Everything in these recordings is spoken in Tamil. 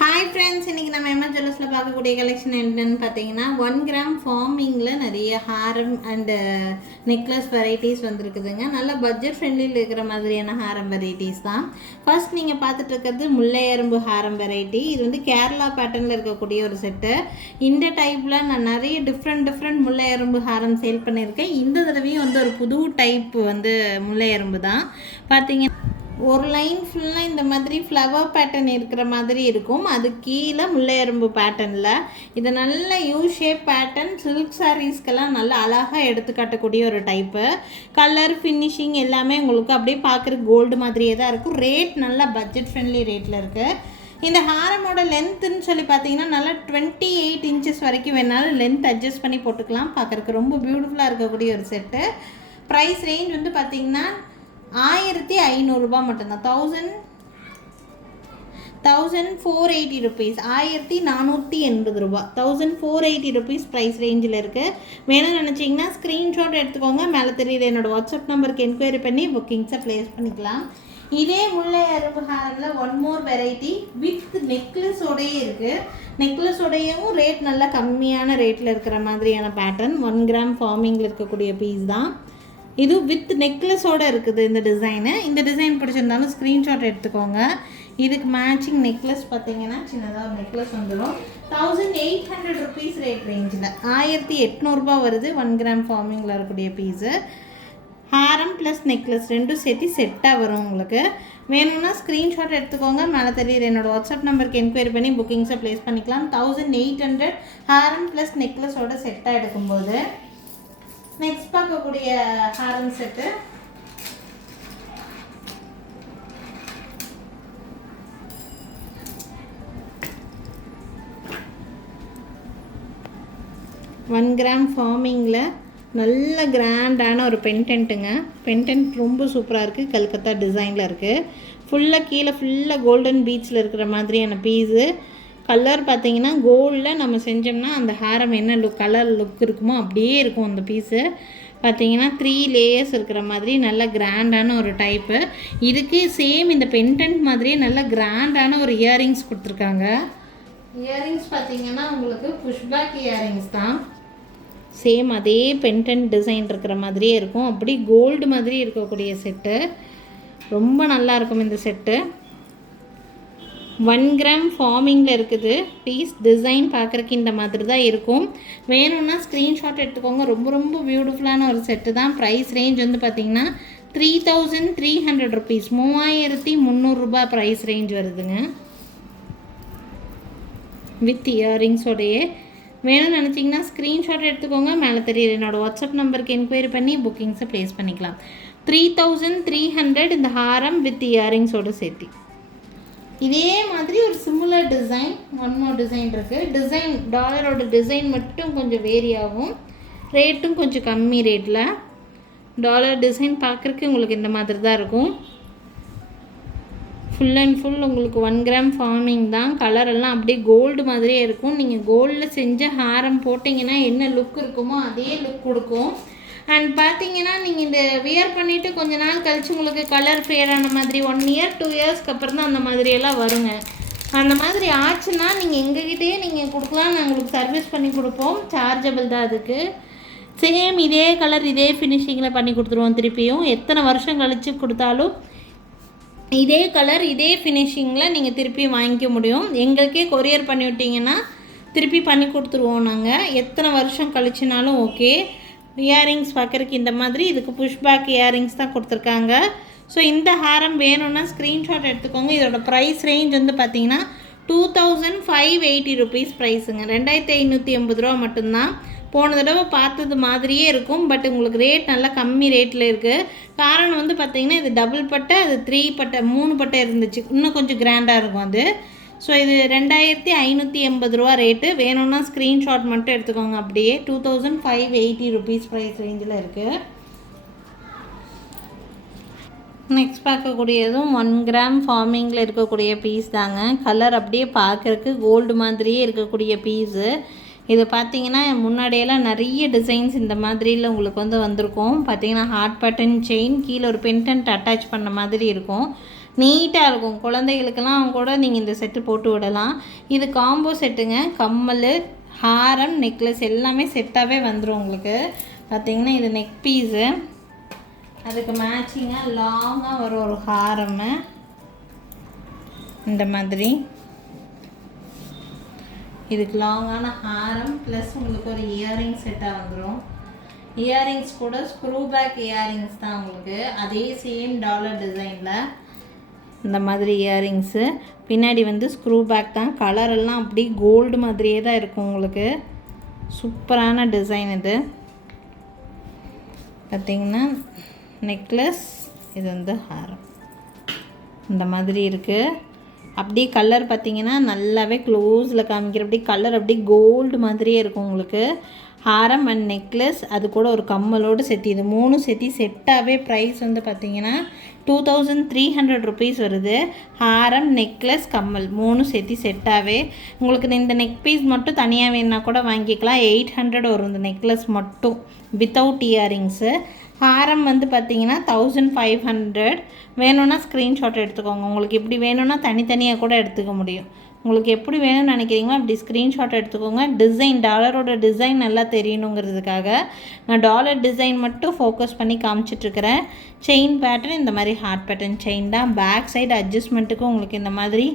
ஹாய் ஃப்ரெண்ட்ஸ், இன்றைக்கி நம்ம எம்எஸ் ஜுவல்லர்ஸில் பார்க்கக்கூடிய கலெக்ஷன் என்னென்னு பார்த்தீங்கன்னா 1 கிராம் ஃபார்மிங்கில் நிறைய ஹாரம் அண்டு நெக்லஸ் வெரைட்டிஸ் வந்துருக்குதுங்க. நல்ல பட்ஜெட் ஃப்ரெண்ட்லியில் இருக்கிற மாதிரியான ஹாரம் வெரைட்டிஸ் தான். ஃபர்ஸ்ட் நீங்கள் பார்த்துட்டு இருக்கிறது முல்லை எறும்பு ஹாரம் வெரைட்டி. இது வந்து கேரளா பேட்டர்னில் இருக்கக்கூடிய ஒரு செட்டு. இந்த டைப்பில் நான் நிறைய டிஃப்ரெண்ட் முல்லை எறும்பு ஹாரம் சேல் பண்ணியிருக்கேன். இந்த தடவையும் வந்து ஒரு புது டைப் வந்து முல்லை எறும்பு தான். பார்த்தீங்கன்னா ஒரு லைன் ஃபுல்லாக இந்த மாதிரி ஃப்ளவர் பேட்டர்ன் இருக்கிற மாதிரி இருக்கும். அது கீழே முல்லை எறும்பு பேட்டர்னில் இது நல்ல யூ ஷேப் பேட்டர்ன். சில்க் சாரீஸ்க்கெல்லாம் நல்லா அழகாக எடுத்து காட்டக்கூடிய ஒரு டைப்பு. கலர் ஃபினிஷிங் எல்லாமே உங்களுக்கு அப்படியே பார்க்குற கோல்டு மாதிரியே தான் இருக்கும். ரேட் நல்லா பட்ஜெட் ஃப்ரெண்ட்லி ரேட்டில் இருக்குது. இந்த ஹாரமோட லென்த்துன்னு சொல்லி பார்த்தீங்கன்னா நல்லா 28 இன்ச்சஸ் வரைக்கும் வேணாலும் லென்த் அட்ஜஸ்ட் பண்ணி போட்டுக்கலாம். பார்க்குறதுக்கு ரொம்ப பியூட்டிஃபுல்லாக இருக்கக்கூடிய ஒரு செட்டு. ப்ரைஸ் ரேஞ்ச் வந்து பார்த்திங்கன்னா 1500 ரூபா மட்டும்தான். 1480 ருபீஸ், 1480 ரூபா, 1480 ருபீஸ் ப்ரைஸ் ரேஞ்சில் இருக்குது. வேணும்னு நினச்சிங்கன்னா ஸ்க்ரீன்ஷாட் எடுத்துக்கோங்க. மேலே தெரியுது என்னோடய வாட்ஸ்அப் நம்பருக்கு என்கொயரி பண்ணி புக்கிங்ஸை ப்ளேஸ் பண்ணிக்கலாம். இதே முல்லை எறும்பு ஹாரமில் ஒன் மோர் வெரைட்டி வித் நெக்லஸோடையே இருக்குது. நெக்லஸோடையும் ரேட் நல்லா கம்மியான ரேட்டில் இருக்கிற மாதிரியான பேட்டர்ன். 1 கிராம் ஃபார்மிங்கில் இருக்கக்கூடிய பீஸ் தான் இது. வித் நெக்லஸோடு இருக்குது இந்த டிசைனு. இந்த டிசைன் பிடிச்சிருந்தாலும் ஸ்க்ரீன்ஷாட் எடுத்துக்கோங்க. இதுக்கு மேட்சிங் நெக்லஸ் பார்த்தீங்கன்னா சின்னதாக ஒரு நெக்லஸ் வந்துடும். 1800 ருபீஸ் ரேட் ரேஞ்சில் 1800 ரூபா வருது. 1 கிராம் ஃபார்மிங்கில் இருக்கக்கூடிய பீஸு. ஹாரம் ப்ளஸ் நெக்லஸ் ரெண்டும் சேர்த்து செட்டாக வரும். உங்களுக்கு வேணும்னா ஸ்க்ரீன்ஷாட் எடுத்துக்கோங்க. மேலே தெரியுது என்னோடய வாட்ஸ்அப் நம்பருக்கு என்கொயரி பண்ணி புக்கிங்ஸை ப்ளேஸ் பண்ணிக்கலாம். 1800 ஹாரம் ப்ளஸ் நெக்லஸோட செட்டாக எடுக்கும்போது. நெக்ஸ்ட் பார்க்கக்கூடிய ஹாரம் செட்டு ஒன் கிராம் ஃபார்மிங்கில் நல்ல கிராண்டான ஒரு பென்டென்ட்டுங்க. பென்டென்ட் ரொம்ப சூப்பராக இருக்குது. கல்கத்தா டிசைனில் இருக்குது. ஃபுல்லாக கீழே ஃபுல்லாக கோல்டன் பீச்சில் இருக்கிற மாதிரியான பீஸு. கலர் பார்த்திங்கன்னா கோல்டில் நம்ம செஞ்சோம்னா அந்த ஹாரம் என்ன கலர் லுக் இருக்குமோ அப்படியே இருக்கும். அந்த பீஸு பார்த்திங்கன்னா 3 லேயர்ஸ் இருக்கிற மாதிரி நல்ல கிராண்டான ஒரு டைப்பு. இதுக்கு சேம் இந்த பென்டென்ட் மாதிரியே நல்ல கிராண்டான ஒரு இயரிங்ஸ் கொடுத்துருக்காங்க. இயரிங்ஸ் பார்த்திங்கன்னா உங்களுக்கு புஷ்பேக் இயரிங்ஸ் தான். சேம் அதே பென்டென்ட் டிசைன் இருக்கிற மாதிரியே இருக்கும். அப்படி கோல்டு மாதிரி இருக்கக்கூடிய செட்டு. ரொம்ப நல்லாயிருக்கும் இந்த செட்டு. 1 கிராம் ஃபார்மிங்கில் இருக்குது. பீஸ் டிசைன் பார்க்குறக்கு இந்த மாதிரி தான் இருக்கும். வேணும்னா ஸ்க்ரீன்ஷாட் எடுத்துக்கோங்க. ரொம்ப பியூட்டிஃபுல்லான ஒரு செட்டு தான். ப்ரைஸ் ரேஞ்ச் வந்து பார்த்திங்கன்னா 3300 ருபீஸ், 3300 ரூபா ப்ரைஸ் ரேஞ்ச் வருதுங்க. வித் இயரிங்ஸோடையே வேணும்னு நினச்சிங்கன்னா ஸ்க்ரீன்ஷாட் எடுத்துக்கோங்க. மேலே தெரியுது என்னோடய வாட்ஸ்அப் நம்பருக்கு என்கொயரி பண்ணி புக்கிங்ஸை ப்ளேஸ் பண்ணிக்கலாம். 3300 இந்த ஹாரம் வித் இயரிங்ஸோடு சேர்த்து. இதே மாதிரி ஒரு similar design one more design இருக்குது. டிசைன் டாலரோட டிசைன் மட்டும் கொஞ்சம் வேரி ஆகும். ரேட்டும் கொஞ்சம் கம்மி ரேட்டில். டாலர் டிசைன் பார்க்குறக்கு உங்களுக்கு இந்த மாதிரி தான் இருக்கும். ஃபுல் அண்ட் ஃபுல் உங்களுக்கு 1 கிராம் ஃபார்மிங் தான். கலரெல்லாம் அப்படியே கோல்டு மாதிரியே இருக்கும். நீங்கள் கோல்டில் செஞ்ச ஹாரம் போட்டிங்கன்னா என்ன லுக் இருக்குமோ அதே லுக் கொடுக்கும். அண்ட் பார்த்தீங்கன்னா நீங்கள் இந்த வியர் பண்ணிவிட்டு கொஞ்ச நாள் கழித்து உங்களுக்கு கலர் ஃபேட் ஆன மாதிரி 1 இயர் 2 இயர்ஸ்க்கு அப்புறம் தான் அந்த மாதிரியெல்லாம் வருங்க. அந்த மாதிரி ஆச்சுன்னா நீங்கள் எங்ககிட்டயே நீங்கள் கொடுக்கலாம். நான் உங்களுக்கு சர்வீஸ் பண்ணி கொடுப்போம். சார்ஜபிள் தான் அதுக்கு. சேம் இதே கலர் இதே ஃபினிஷிங்கில் பண்ணி கொடுத்துருவோம். திருப்பியும் எத்தனை வருஷம் கழித்து கொடுத்தாலும் இதே கலர் இதே ஃபினிஷிங்கில் நீங்கள் திருப்பி வாங்கிக்க முடியும். எங்களுக்கே கொரியர் பண்ணி விட்டிங்கன்னா திருப்பி பண்ணி கொடுத்துருவோம் நாங்கள். எத்தனை வருஷம் கழிச்சுனாலும் ஓகே. இயரிங்ஸ் பார்க்குறக்கு இந்த மாதிரி இதுக்கு புஷ்பேக் இயரிங்ஸ் தான் கொடுத்துருக்காங்க. ஸோ இந்த ஹாரம் வேணும்னா ஸ்க்ரீன்ஷாட் எடுத்துக்கோங்க. இதோட ப்ரைஸ் ரேஞ்ச் வந்து பார்த்திங்கன்னா 2580 ருபீஸ் ப்ரைஸுங்க. 2580 ரூபா மட்டும்தான். போன தடவை பார்த்தது மாதிரியே இருக்கும். பட் உங்களுக்கு ரேட் நல்லா கம்மி ரேட்டில் இருக்குது. காரணம் வந்து பார்த்திங்கன்னா இது டபுள் பட்டை, அது 3 பட்டை 3 பட்டை இருந்துச்சு. இன்னும் கொஞ்சம் கிராண்டாக இருக்கும் அது. ஸோ இது 2580 ரூபா ரேட்டு. வேணும்னா ஸ்க்ரீன்ஷாட் மட்டும் எடுத்துக்கோங்க. அப்படியே 2580 ருபீஸ் ப்ரைஸ் ரேஞ்சில் இருக்குது. நெக்ஸ்ட் பார்க்கக்கூடியதும் 1 கிராம் ஃபார்மிங்கில் இருக்கக்கூடிய பீஸ் தாங்க. கலர் அப்படியே பார்க்குறக்கு கோல்டு மாதிரியே இருக்கக்கூடிய பீஸு. இது பார்த்திங்கன்னா முன்னாடியெல்லாம் நிறைய டிசைன்ஸ் இந்த மாதிரியில் உங்களுக்கு வந்து வந்திருக்கும். பார்த்திங்கன்னா ஹார்ட் பேட்டர்ன் செயின், கீழே ஒரு பென்டென்ட் அட்டாச் பண்ண மாதிரி இருக்கும். நீட்டாக இருக்கும். குழந்தைகளுக்கெல்லாம் கூட நீங்கள் இந்த செட்டு போட்டு விடலாம். இது காம்போ செட்டுங்க. கம்மல், ஹாரம், நெக்லஸ் எல்லாமே செட்டாகவே வந்துடும் உங்களுக்கு. பார்த்திங்கன்னா இது நெக் பீஸு, அதுக்கு மேட்சிங்காக லாங்காக வரும் ஒரு ஹாரமு இந்த மாதிரி. இதுக்கு லாங்கான ஹாரம் ப்ளஸ் உங்களுக்கு ஒரு இயரிங் செட்டாக வந்துடும். இயரிங்ஸ் கூட ஸ்க்ரூ பேக் இயரிங்ஸ் தான் உங்களுக்கு. அதே சேம் டாலர் டிசைனில் இந்த மாதிரி இயரிங்ஸு. பின்னாடி வந்து ஸ்க்ரூ பேக் தான். கலரெல்லாம் அப்படி கோல்டு மாதிரியே தான் இருக்கும் உங்களுக்கு. சூப்பரான டிசைன் இது. பார்த்திங்கன்னா நெக்லஸ், இது வந்து ஹாரம் இந்த மாதிரி இருக்குது. அப்படியே கலர் பார்த்திங்கன்னா நல்லாவே க்ளோஸில் காமிக்கிற அப்படி கலர் அப்படி கோல்டு மாதிரியே இருக்கும் உங்களுக்கு. ஹாரம் அண்ட் நெக்லஸ், அது கூட ஒரு கம்மலோடு செட்டி. இது 3 செட்டி செட்டாகவே ப்ரைஸ் வந்து பார்த்திங்கன்னா 2300 rupees வருது. ஹாரம், நெக்லஸ், கம்மல் 3 செட்டி செட்டாகவே. உங்களுக்கு இந்த நெக் பீஸ் மட்டும் தனியாக வேணுன்னா கூட வாங்கிக்கலாம். 800 வரும் இந்த நெக்லஸ் மட்டும் வித்தவுட் இயரிங்ஸு. ஹாரம் வந்து பார்த்திங்கன்னா 1500. வேணும்னா ஸ்க்ரீன்ஷாட் எடுத்துக்கோங்க. உங்களுக்கு இப்படி வேணும்னா தனித்தனியாக கூட எடுத்துக்க முடியும். உங்களுக்கு எப்படி வேணும்னு நினைக்கிறீங்களோ அப்படி ஸ்க்ரீன்ஷாட் எடுத்துக்கோங்க. டிசைன் டாலரோட டிசைன் நல்லா தெரியணுங்கிறதுக்காக நான் டாலர் டிசைன் மட்டும் ஃபோக்கஸ் பண்ணி காமிச்சிட்ருக்கிறேன். செயின் பேட்டர்ன் இந்த மாதிரி ஹார்ட் பேட்டர்ன் செயின் தான். பேக் சைடு அட்ஜஸ்ட்மெண்ட்டுக்கு உங்களுக்கு இந்த மாதிரி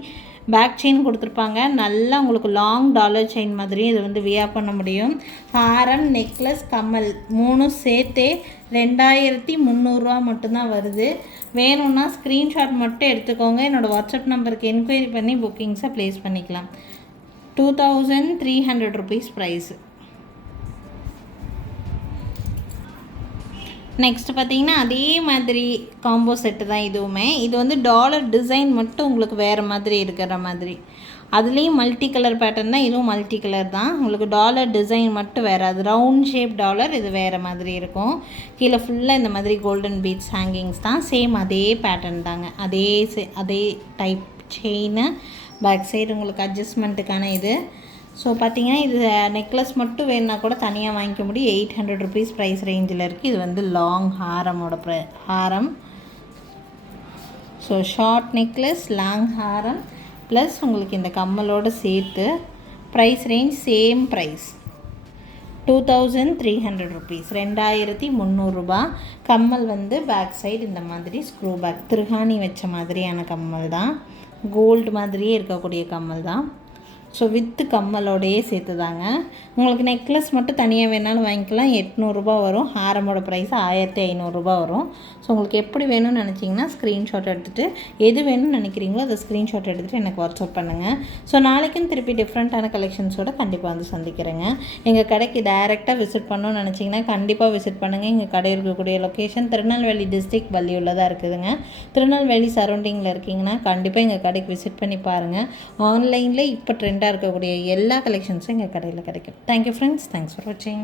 பேக் செயின் கொடுத்துருப்பாங்க. நல்லா உங்களுக்கு லாங் டாலர் செயின் மாதிரி இது வந்து வியர் பண்ண முடியும். ஹாரம், நெக்லஸ், கம்மல் 3 சேர்த்தே 2300 மட்டும்தான் வருது. வேணும்னா ஸ்க்ரீன்ஷாட் மட்டும் எடுத்துக்கோங்க. என்னோடய வாட்ஸ்அப் நம்பருக்கு என்கொயரி பண்ணி புக்கிங்ஸை ப்ளேஸ் பண்ணிக்கலாம். 2300 rupees ப்ரைஸு. நெக்ஸ்ட் பார்த்திங்கன்னா அதே மாதிரி காம்போ செட்டு தான் இதுவுமே. இது வந்து டாலர் டிசைன் மட்டும் உங்களுக்கு வேறு மாதிரி இருக்கிற மாதிரி. அதுலேயும் மல்டி கலர் பேட்டர்ன் தான். இதுவும் மல்டி கலர் தான். உங்களுக்கு டாலர் டிசைன் மட்டும் வேறு. அது ரவுண்ட் ஷேப் டாலர், இது வேறு மாதிரி இருக்கும். கீழே ஃபுல்லாக இந்த மாதிரி கோல்டன் பீட்ஸ் ஹேங்கிங்ஸ் தான். சேம் அதே பேட்டர்ன் தாங்க. அதே டைப் செயின். பேக் சைடு உங்களுக்கு அட்ஜஸ்ட்மெண்ட்டுக்கான இது. ஸோ பார்த்திங்கன்னா இது நெக்லஸ் மட்டும் வேணுன்னா கூட தனியாக வாங்கிக்க முடியும். 800 rupees ப்ரைஸ் ரேஞ்சில் இருக்குது. இது வந்து லாங் ஹாரமோட ஹாரம். ஸோ ஷார்ட் நெக்லஸ், லாங் ஹாரம் ப்ளஸ் உங்களுக்கு இந்த கம்மலோடு சேர்த்து price range same price 2300 rupees, 2300 ரூபா. கம்மல் வந்து பேக் சைடு இந்த மாதிரி ஸ்க்ரூ பேக் திருகாணி வச்ச மாதிரியான கம்மல் தான். கோல்டு மாதிரியே இருக்கக்கூடிய கம்மல் தான். ஸோ வித்து கம்மலோடையே சேர்த்து தாங்க. உங்களுக்கு நெக்லஸ் மட்டும் தனியாக வேணாலும் வாங்கிக்கலாம். 800 வரும். ஹாரமோட ப்ரைஸ் 1500 வரும். ஸோ உங்களுக்கு எப்படி வேணும்னு நினச்சிங்கன்னா ஸ்க்ரீன்ஷாட் எடுத்துகிட்டு எது வேணும்னு நினைக்கிறீங்களோ அதை ஸ்க்ரீன்ஷாட் எடுத்துகிட்டு எனக்கு வாட்ஸ்அப் பண்ணுங்கள். ஸோ நாளைக்குன்னு திருப்பி டிஃப்ரெண்ட்டான கலெக்ஷன்ஸோடு கண்டிப்பாக வந்து சந்திக்கிறேங்க. எங்கள் கடைக்கு டைரெக்டாக விசிட் பண்ணணும்னு நினச்சிங்கன்னா கண்டிப்பாக விசிட் பண்ணுங்கள். எங்கள் கடை இருக்கக்கூடிய லொக்கேஷன் திருநெல்வேலி டிஸ்ட்ரிக்ட் வள்ளியூரில் தான் இருக்குதுங்க. திருநெல்வேலி சரௌண்டிங்கில் இருக்கீங்கன்னா கண்டிப்பாக எங்கள் கடைக்கு விசிட் பண்ணி பாருங்கள். ஆன்லைனில் இப்போ ட்ரெண்டாக இருக்கக்கூடிய எல்லா கலெக்ஷன்ஸும் எங்கள் கடையில் கிடைக்கும். Thank you friends. தேங்க்ஸ் ஃபார் வாட்சிங்.